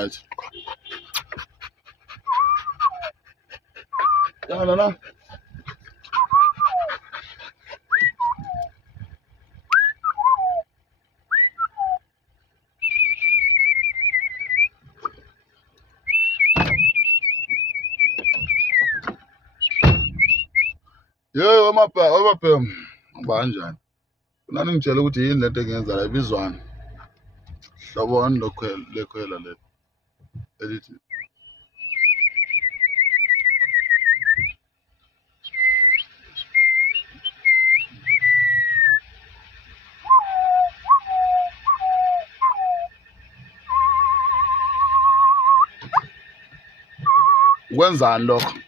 right. Yeah, no. Yo, wamaphe banjani. Kunani ngitshela ukuthi yini lento engenza la ibizwana. Hlobo lekhwela le. Elithi kwenzani lokho?